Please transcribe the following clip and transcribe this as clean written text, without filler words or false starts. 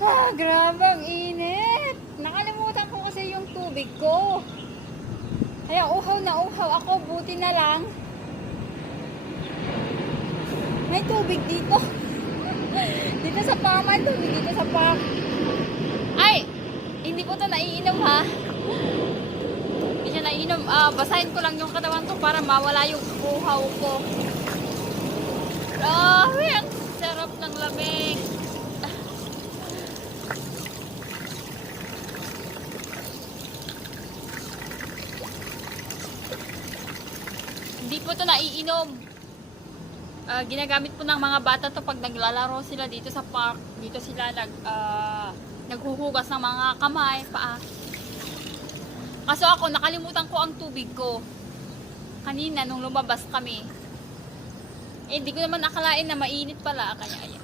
Grabe ang init. Nakalimutan ko kasi yung tubig ko. Kaya uhaw na uhaw ako. Buti na lang may tubig dito. Dito sa paman. Tubig dito sa park. Ay! Hindi ko to naiinom ha. Hindi siya naiinom. Basahin ko lang yung katawan ko para mawala yung uhaw ko. Grabe! Ang sarap ng lamig. Hindi po to naiinom. Ginagamit po ng mga bata to pag naglalaro sila dito sa park. Dito sila naghuhugas ng mga kamay, paa. Kaso ako, nakalimutan ko ang tubig ko. Kanina, nung lumabas kami. Hindi ko naman akalain na mainit pala. Kaya, ayan.